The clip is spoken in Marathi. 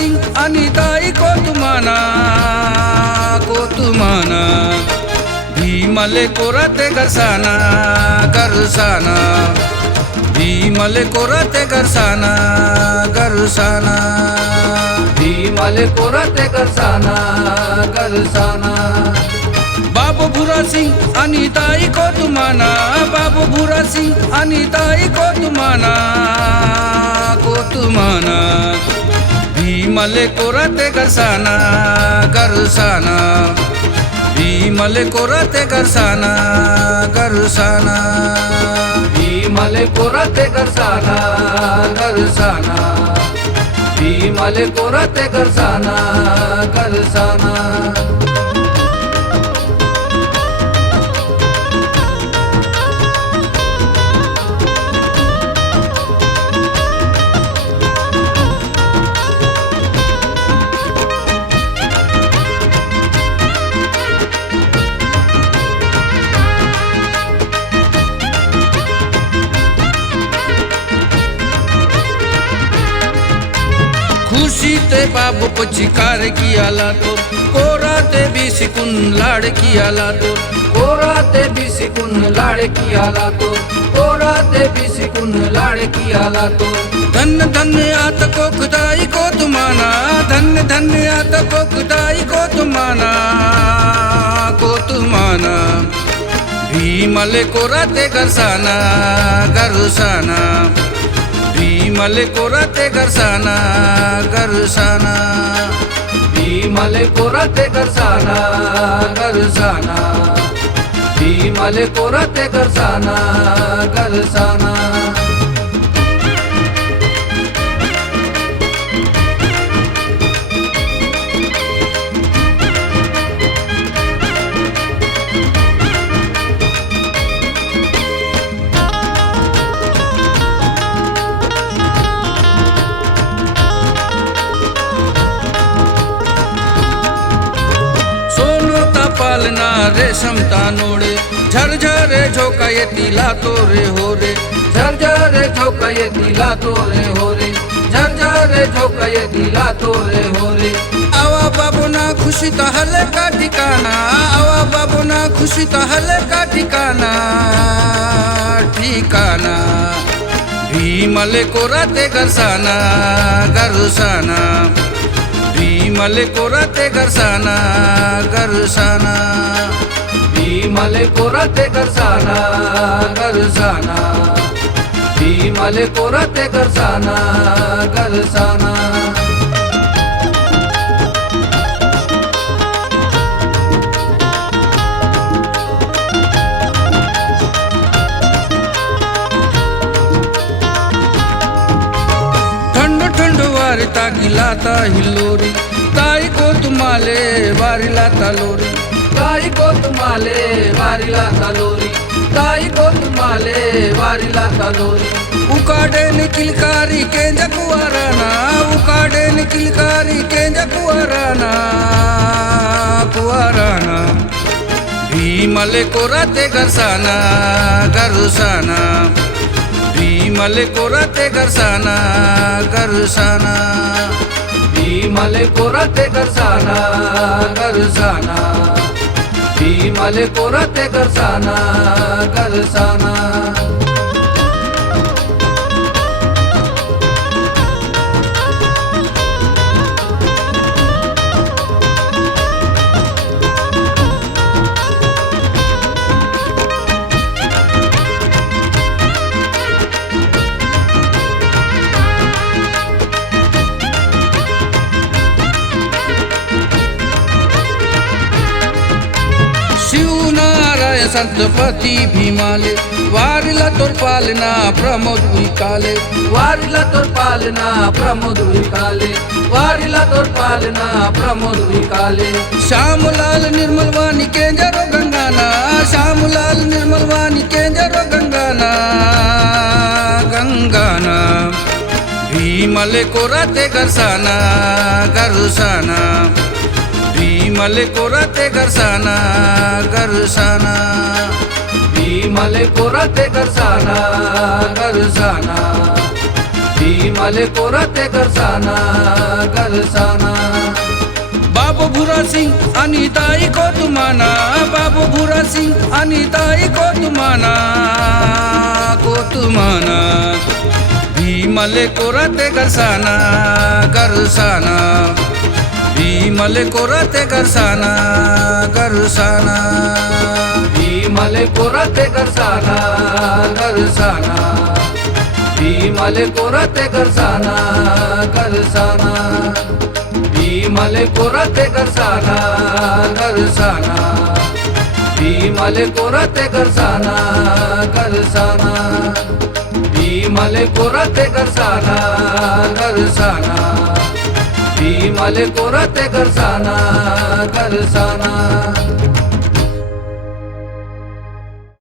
सिंग आणि ताई कोतुमाना कोतुमाना भीमले कोरते गरसाना गरसाना भीमले कोरते गरसाना गरसाना भीमले कोरते गरसाना गरसाना बाबू भुरा सिंग आणि ताई कोतुमाना बाबू भुरा सिंग आणि ताई कोतुमाना कोतुमाना भीमले कोरते गरसाना गरसाना भीमले कोरते गरसाना गरसाना भीमले कोरते गरसाना गरसाना भीमले कोरते गरसाना गरसाना खुशी ते बाबू पचिकार कियाला तो कोरा ते भी सिकुन लाड़ कियाला तो कोरा ते भी सिकुन लाड़ कियाला तो कोरा ते भी सिकुन लाड़ कियाला तो धन धन आत को खुदाई को तुमाना धन धन आत को खुदाई को तुमाना भीमले कोरते गरसाना गरसाना भीमले कोरते गरसाना गरसाना भीमले कोरते गरसाना गरसाना भीमले कोरते गरसाना गरसाना पालना रेशम तानोड़े झरझरे झोका ये तिला तोरे हो रे झरझरे झोका ये तिला तोरे हो रे झरझरे झोका ये तिला तोरे हो रे आवा बाबू ना खुशी तहले का ठिकाना आवा बाबू ना खुशी तहले का ठिकाना ठिकाना भीमले कोरते गरसाना गरसाना भीमले कोरते गरसाना गरसाना भीमले कोरते गरसाना गरसाना भीमले कोरते गरसाना गरसाना वारिता गिलाता हिलोरी ताई को तुम्हाले वारिला तलोरी ताई को तुम्हाले वारिला तलोरी ताई को तुम्हाले वारिला तलोरी उकाडे निकिलकारी के जकुआराना उकाडे निकिलकारी के जकुआराना कुआराना भीमले कोरते गरसाना गरसाना भीमले कोरते गरसाना गरसाना भीमले कोरते गरसाना गरसाना भीमले कोरते गरसाना गरसाना संतपति भीमाले वारिला तोर पालना प्रमोद विकाले वारिला तोर पालना प्रमोद विकाले वारिला तोर पालना प्रमोद विकाले श्यामलाल निर्मलवानी के जरो गंगाना श्यामलाल निर्मलवानी के जरो गंगाना गंगाना भीमले कोरते गरसाना गरसाना भीमले कोरते गरसाना गरसाना भीमले कोरते गरसाना गरसाना भीमले कोरते गरसाना गरसाना बाबू भुरा सिंग आणि ताई को तुमाना बाबू भुरा सिंग आणि ताई को तुमाना भीमले कोरते गरसाना गरसाना भीमले कोरते गरसाना गरसाना भीमले कोरते गरसाना गरसाना भीमले कोरते गरसाना गरसाना भीमले कोरते गरसाना गरसाना भीमले कोरते गरसाना गरसाना भीमले कोरते गरसाना गरसाना भीमले कोरते गरसाना गरसाना